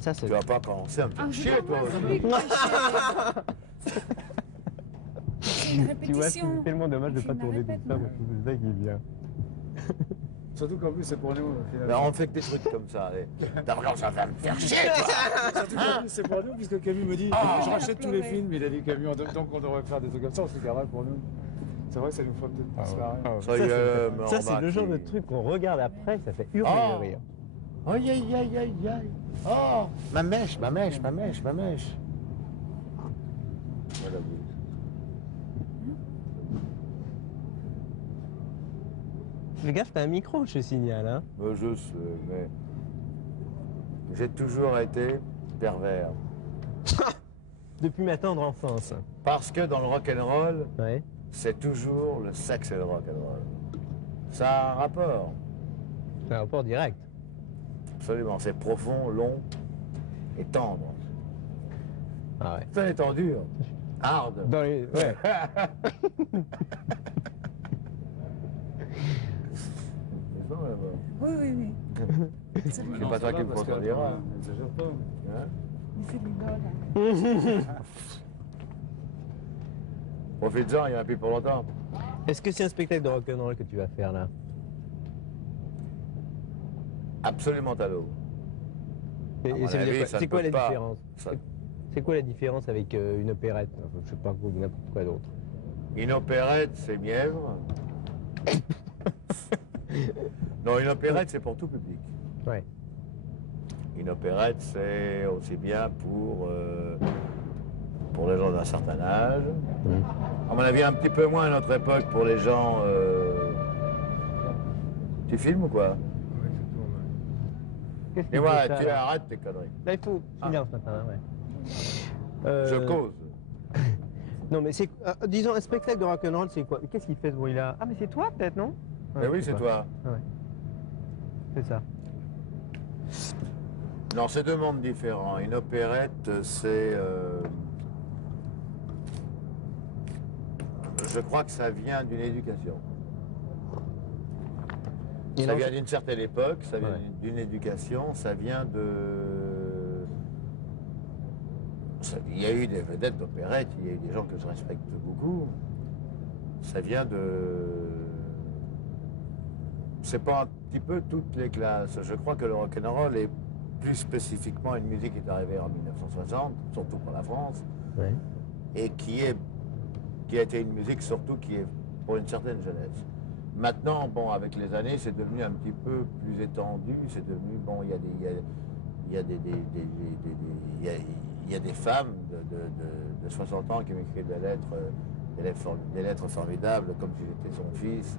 Ça, c'est... Tu vas pas commencer à me faire chier, toi aussi. C'est une Tu vois, c'est répétition. tellement dommage de On pas fait une tourner tout répète, ça, non parce que c'est ça qui est bien. Surtout qu'en plus, c'est pour nous. Mais on fait que des trucs comme ça. Allez. T'as vraiment, ça va me faire chier, toi. Surtout qu'en plus, c'est pour nous, puisque Camille me dit je rachète tous les films. Il a dit Camille, donc on devrait faire des trucs comme ça, on se garde pour nous. C'est vrai que ça nous fera peut-être plus marrer. Ça y est, mais Ça, on c'est va le genre de qui- truc qu'on regarde après, ça fait hurler de rire. Aïe, aïe, aïe, aïe, aïe. Oh, ma mèche, ma mèche, ma mèche, ma mèche. Voilà, oui. Fais gaffe, t'as un micro, je signale, hein. Je sais, mais j'ai toujours été pervers. Depuis ma tendre enfance. Parce que dans le rock'n'roll, Ouais. c'est toujours le sexe et le rock'n'roll. Ça a un rapport. C'est un rapport direct. Absolument, c'est profond, long et tendre. Ah ouais. Ça étant dur, hard. Dans les... Ouais. Oui, oui, oui. C'est pas toi qui me contrôlera. N'exagère pas. Hein? Il fait du bol. Profite-en, il n'y en a plus pour longtemps. Est-ce que c'est un spectacle de rock'n'roll que tu vas faire là? Absolument à l'eau. Et À mon ça veut dire avis, quoi? ça C'est ne quoi peut la pas. différence? Ça- C'est quoi la différence avec une opérette? Enfin, je sais pas, ou n'importe quoi d'autre. Une opérette, c'est mièvre. Non, une opérette, c'est pour tout public. Ouais. Une opérette, c'est aussi bien pour les gens d'un certain âge. À mon avis, un petit peu moins à notre époque pour les gens... Tu filmes ou quoi? Qu'est-ce Et qu'il voilà, fait, ça, tu là? arrêtes tes conneries. Là, il faut finir ce matin, ouais. Je cause. Non, mais c'est... disons, un spectacle de rock'n'roll, c'est quoi? Qu'est-ce qu'il fait ce bruit-là? Ah, mais c'est toi, peut-être, non? Mais oui, c'est toi. Ah ouais. C'est ça. Non, c'est deux mondes différents. Une opérette, c'est... Je crois que ça vient d'une éducation. Et Ça là, vient d'une certaine époque, ça vient Ouais. d'une éducation, ça vient de... Il y a eu des vedettes d'opérette, il y a eu des gens que je respecte beaucoup. Ça vient de... C'est pas un petit peu toutes les classes. Je crois que le rock'n'roll est plus spécifiquement une musique qui est arrivée en 1960, surtout pour la France, Ouais. et qui a été une musique surtout qui est pour une certaine jeunesse. Maintenant, bon, avec les années, c'est devenu un petit peu plus étendu, c'est devenu, bon, il y a des femmes de 60 ans qui m'écrivent des lettres formidables, comme si j'étais son fils,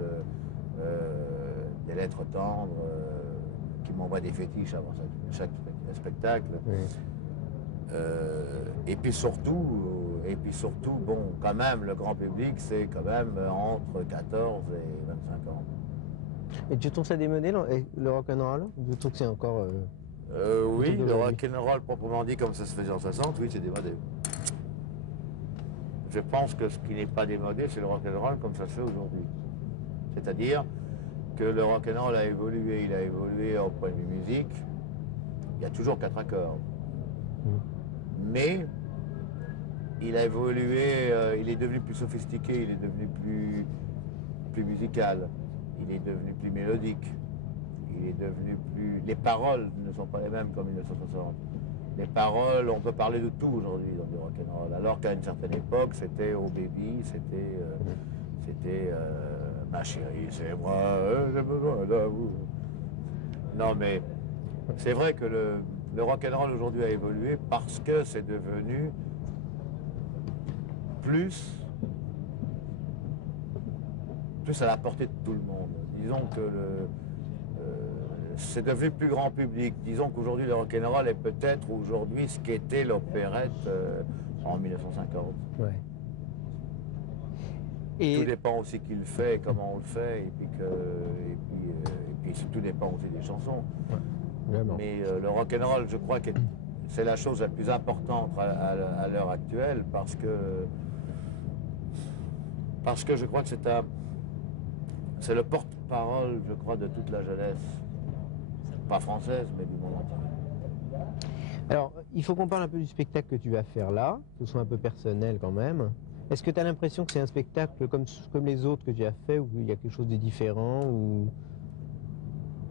des lettres tendres, qui m'envoient des fétiches avant chaque spectacle. Oui. Et puis surtout, bon, quand même, le grand public, c'est quand même entre 14 et 25 ans. Et tu trouves ça démodé, le rock'n'roll? Ou tu trouves que c'est encore... Oui, truc le d'aujourd'hui. rock'n'roll proprement dit, comme ça se faisait en 60, oui, c'est démodé. Je pense que ce qui n'est pas démodé, c'est le rock'n'roll comme ça se fait aujourd'hui. C'est-à-dire que le rock'n'roll a évolué, il a évolué au point de vue musique. Il y a toujours 4 accords. Mais il a évolué, il est devenu plus sophistiqué, il est devenu plus musical, il est devenu plus mélodique, il est devenu plus... Les paroles ne sont pas les mêmes qu'en 1960. Les paroles, on peut parler de tout aujourd'hui dans le rock'n'roll, alors qu'à une certaine époque, c'était Oh Baby, c'était Ma chérie, c'est moi, j'ai besoin d'amour. Non mais c'est vrai que le rock'n'roll aujourd'hui a évolué parce que c'est devenu plus à la portée de tout le monde. Disons que c'est devenu plus grand public. Disons qu'aujourd'hui le rock'n'roll est peut-être aujourd'hui ce qu'était l'opérette en 1950. Ouais. Tout Et... dépend aussi qui le fait, comment on le fait, et puis tout dépend aussi des chansons. Vraiment. Mais le rock'n'roll, je crois que c'est la chose la plus importante à l'heure actuelle parce que je crois que c'est le porte-parole, je crois, de toute la jeunesse, pas française, mais du monde entier. Alors, il faut qu'on parle un peu du spectacle que tu vas faire là, que ce soit un peu personnel quand même. Est-ce que tu as l'impression que c'est un spectacle comme les autres que tu as fait, ou qu'il y a quelque chose de différent, ou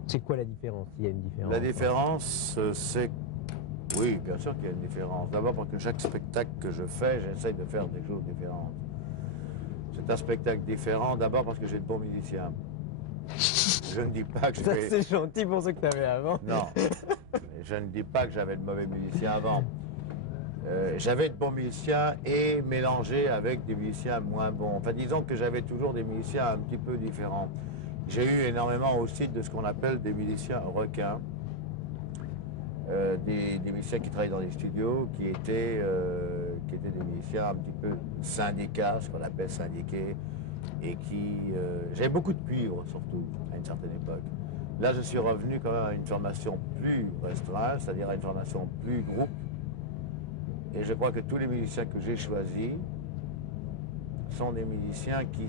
c'est quoi la différence, s'il y a une différence? La différence, c'est... Oui, bien sûr qu'il y a une différence. D'abord parce que chaque spectacle que je fais, j'essaye de faire des choses différentes. C'est un spectacle différent, d'abord parce que j'ai de bons musiciens. Je ne dis pas que Ça, j'ai... c'est gentil pour ceux que tu avais avant. Non, je ne dis pas que j'avais de mauvais musiciens avant. J'avais de bons musiciens et mélangés avec des musiciens moins bons. Enfin, disons que j'avais toujours des musiciens un petit peu différents. J'ai eu énormément aussi de ce qu'on appelle des musiciens requins. Des musiciens qui travaillent dans les studios, qui étaient des musiciens un petit peu syndicats, ce qu'on appelle syndiqués, et qui... J'avais beaucoup de cuivre, surtout, à une certaine époque. Là, je suis revenu quand même à une formation plus restreinte, c'est-à-dire à une formation plus groupe. Et je crois que tous les musiciens que j'ai choisis sont des musiciens qui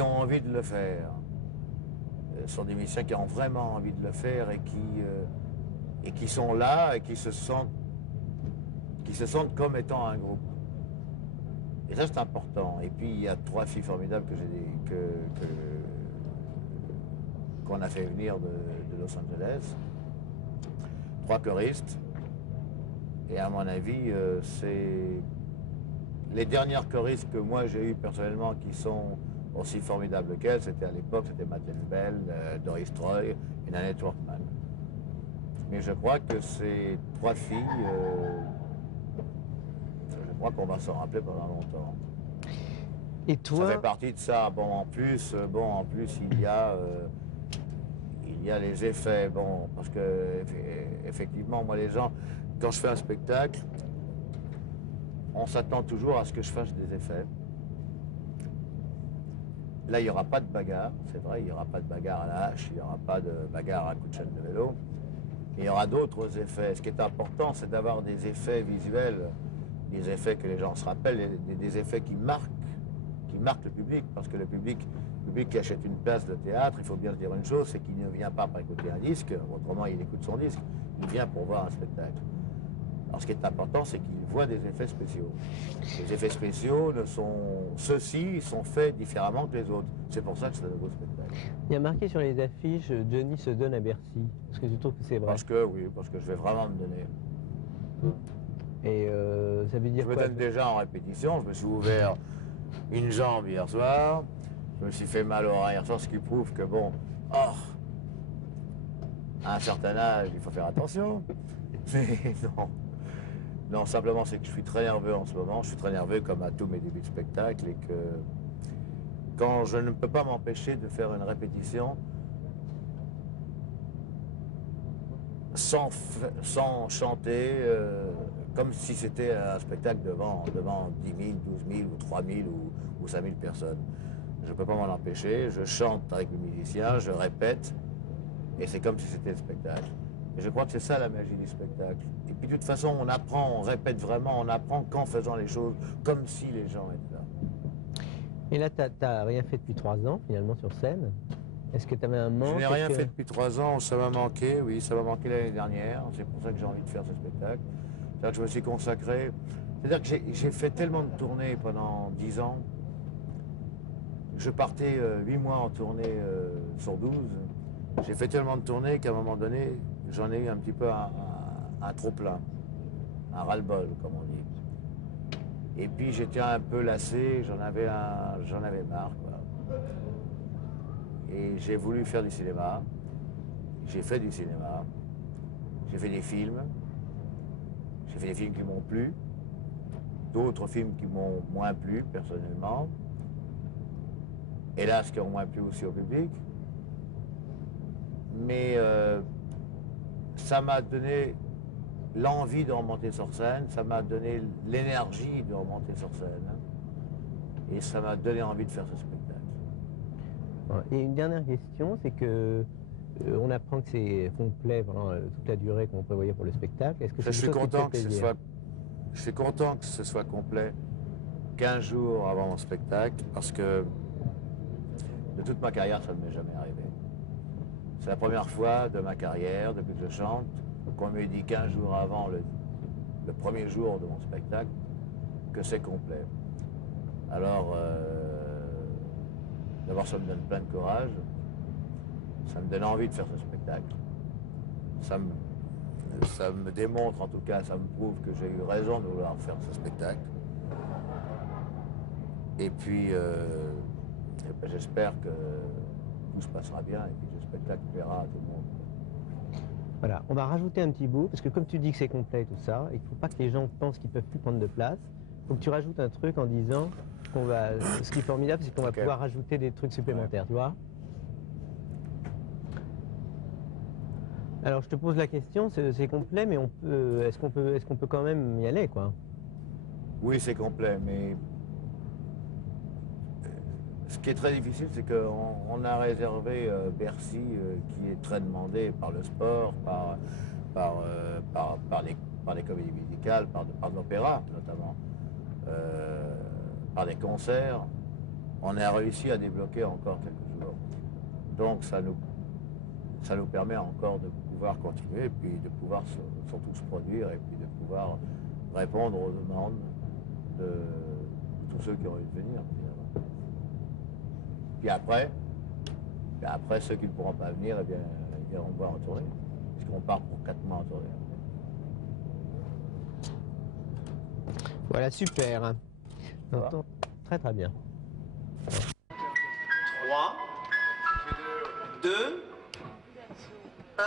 ont envie de le faire. Ce sont des musiciens qui ont vraiment envie de le faire et qui sont là et qui se sentent comme étant un groupe. Et ça, c'est important. Et puis, il y a 3 filles formidables qu'on a fait venir de Los Angeles. 3 choristes. Et à mon avis, c'est les dernières choristes que moi j'ai eues personnellement qui sont aussi formidables qu'elles. C'était à l'époque, c'était Madeleine Bell, Doris Troy et Nanette Workman. Mais je crois que ces 3 filles, je crois qu'on va s'en rappeler pendant longtemps. Et toi? Ça fait partie de ça. Bon, en plus, il y a les effets. Bon, parce que effectivement, moi, les gens, quand je fais un spectacle, on s'attend toujours à ce que je fasse des effets. Là, il n'y aura pas de bagarre, c'est vrai, il n'y aura pas de bagarre à la hache, il n'y aura pas de bagarre à coup de chaîne de vélo. Il y aura d'autres effets. Ce qui est important, c'est d'avoir des effets visuels, des effets que les gens se rappellent, des effets qui marquent le public. Parce que le public qui achète une place de théâtre, il faut bien se dire une chose, c'est qu'il ne vient pas pour écouter un disque, autrement il écoute son disque, il vient pour voir un spectacle. Alors ce qui est important, c'est qu'il voit des effets spéciaux. Les effets spéciaux, ceux-ci sont faits différemment que les autres. C'est pour ça que c'est un nouveau spectacle. Il y a marqué sur les affiches « Johnny se donne à Bercy ». Est-ce que tu trouves que c'est vrai? Parce que je vais vraiment me donner. Et ça veut dire Je me quoi? donne déjà en répétition, je me suis ouvert une jambe hier soir, je me suis fait mal au rein hier soir, ce qui prouve que bon, à un certain âge, il faut faire attention. Mais non. Non, simplement c'est que je suis très nerveux en ce moment, je suis très nerveux comme à tous mes débuts de spectacle et que quand je ne peux pas m'empêcher de faire une répétition sans chanter comme si c'était un spectacle devant 10 000, 12 000 ou 3 000 ou 5 000 personnes. Je ne peux pas m'en empêcher, je chante avec le musicien, je répète et c'est comme si c'était le spectacle. Et je crois que c'est ça la magie du spectacle. Et puis de toute façon, on apprend, on répète vraiment, on apprend qu'en faisant les choses comme si les gens étaient là. Et là, tu n'as rien fait depuis 3 ans, finalement, sur scène. Est-ce que tu avais un manque? Je n'ai rien fait depuis 3 ans, ça m'a manqué, oui, ça m'a manqué l'année dernière. C'est pour ça que j'ai envie de faire ce spectacle. C'est-à-dire que je me suis consacré. C'est-à-dire que j'ai fait tellement de tournées pendant 10 ans. Je partais 8 mois en tournée sur 12. J'ai fait tellement de tournées qu'à un moment donné, j'en ai eu un petit peu un trop-plein, un ras-le-bol, comme on dit. Et puis j'étais un peu lassé, j'en avais marre, quoi. Et j'ai voulu faire du cinéma. J'ai fait du cinéma. J'ai fait des films. J'ai fait des films qui m'ont plu. D'autres films qui m'ont moins plu, personnellement. Hélas, qui ont moins plu aussi au public. Mais ça m'a donné l'envie de remonter sur scène, ça m'a donné l'énergie de remonter sur scène. Et ça m'a donné envie de faire ce spectacle. Et une dernière question, c'est que on apprend que c'est complet pendant toute la durée qu'on prévoyait pour le spectacle. Est-ce que Je suis content que ce soit complet 15 jours avant mon spectacle, parce que de toute ma carrière, ça ne m'est jamais arrivé. C'est la première fois de ma carrière, depuis que je chante, qu'on me dit 15 jours avant le premier jour de mon spectacle que c'est complet. Alors, d'abord, ça me donne plein de courage, ça me donne envie de faire ce spectacle. Ça me démontre, en tout cas, ça me prouve que j'ai eu raison de vouloir faire ce spectacle. Et puis, j'espère que tout se passera bien et que le spectacle plaira à tout le monde. Voilà, on va rajouter un petit bout, parce que comme tu dis que c'est complet tout ça, il ne faut pas que les gens pensent qu'ils ne peuvent plus prendre de place. Donc tu rajoutes un truc en disant qu'on va... Ce qui est formidable, c'est qu'on va pouvoir rajouter des trucs supplémentaires, tu vois. Alors je te pose la question, c'est complet, mais est-ce qu'on peut quand même y aller, quoi? Oui, c'est complet, mais ce qui est très difficile, c'est qu'on a réservé Bercy, qui est très demandé par le sport, par les comédies musicales, par l'opéra notamment, par les concerts. On a réussi à débloquer encore quelques jours. Donc ça nous permet encore de pouvoir continuer, et puis de pouvoir surtout se produire, et puis de pouvoir répondre aux demandes de tous ceux qui ont envie de venir. Puis après, ceux qui ne pourront pas venir, eh bien, ils iront voir en tournée, puisqu'on part pour 4 mois en tournée. Voilà, super. Très très bien. 3, 2, 1.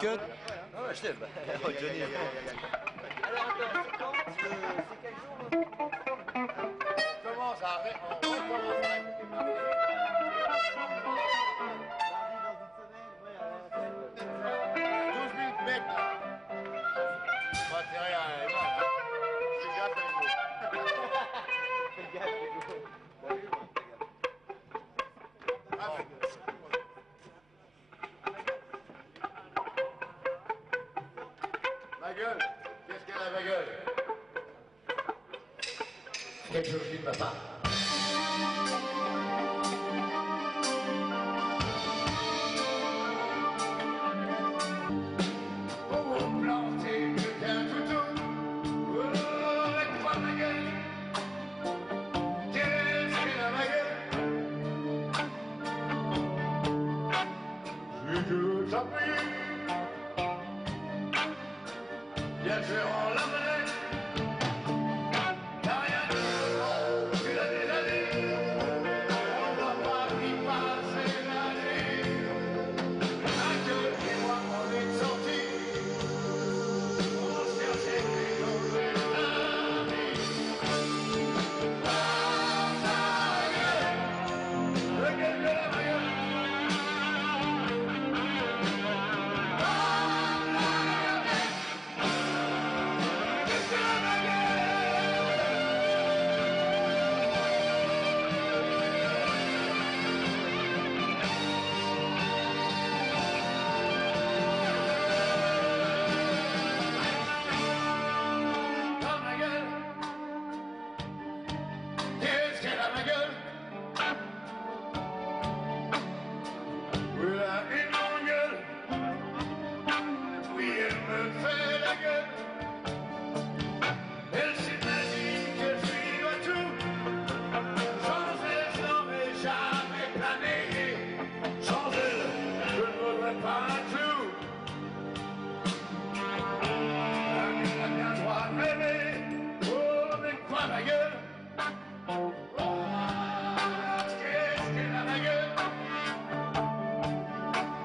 Que... Ah ouais, je t'aime. Oh, Johnny. Alors attends, c'est quand c'est quel jour Commence à arrêter. On recommence à répéter. Mardi. 12 minutes, mec. Pas intérêt à aller mal, hein. Fais gaffe à Hugo. Fais gaffe, Hugo. Ah, ouais. Ma gueule, qu'est-ce qu'elle a, ma gueule? Quelque chose qui ne va pas. Oh, planter quelqu'un toutou. Oh, avec toi, ma gueule. Qu'est-ce qu'elle a, ma gueule? Je suis tout appuyé. Bien sûr, on la manette. T'as rien de bon, tu l'as déjà dit. On ne voit pas qui passe l'année. À que tu vois qu'on est sorti. On cherchait des mauvais amis. Ah, ta gueule, le gueule de la gueule.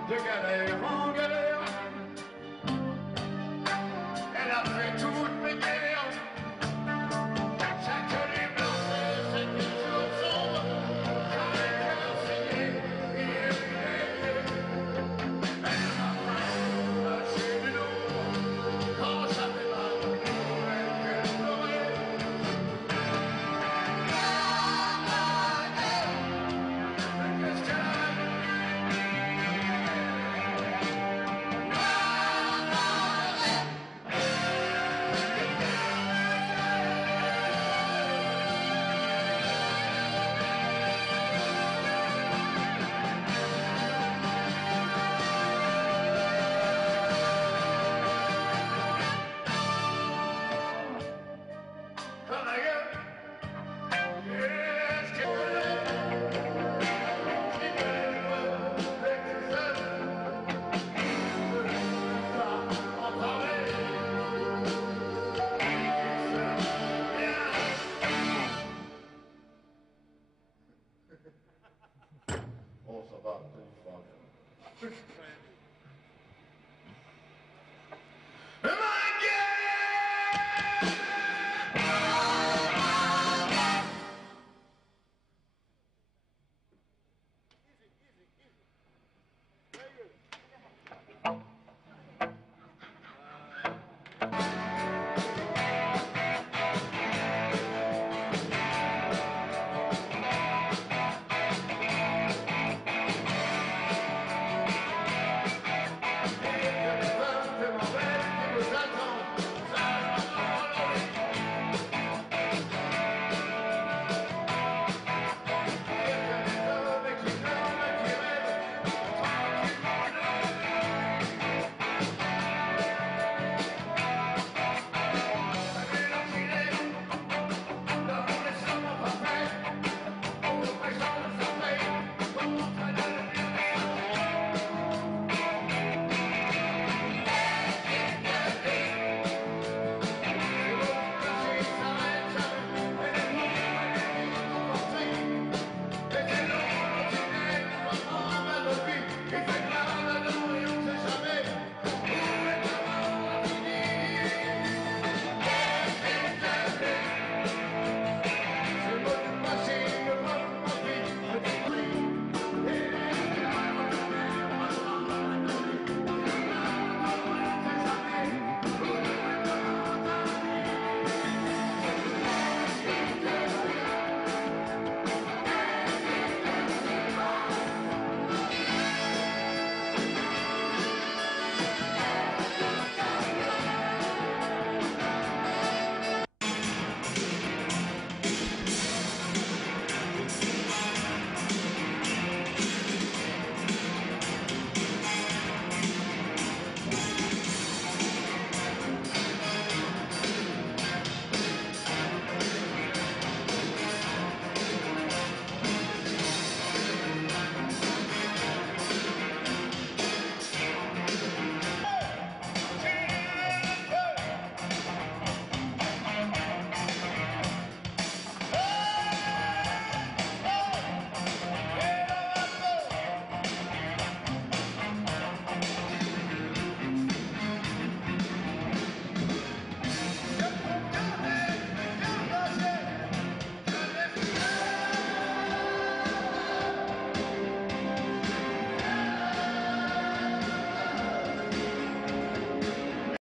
De galère en galère, elle a fait tout